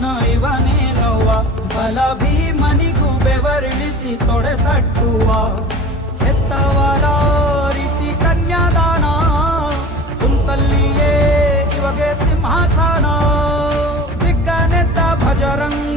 ಕೃಷ್ಣ ಇವನೇನೋವ ಬಲ ಭೀಮನಿಗೂ ಬೆವರಿಳಿಸಿ ತೊಡೆ ತಟ್ಟುವ ಹೆತ್ತವರ ರೀತಿ ಕನ್ಯಾದಾನ ಕುಂತಲ್ಲಿಯೇ ಇವಾಗೆ ಸಿಂಹಾಸನ ದಿಗ್ಗನೆದ್ದ ಭಜರಂಗ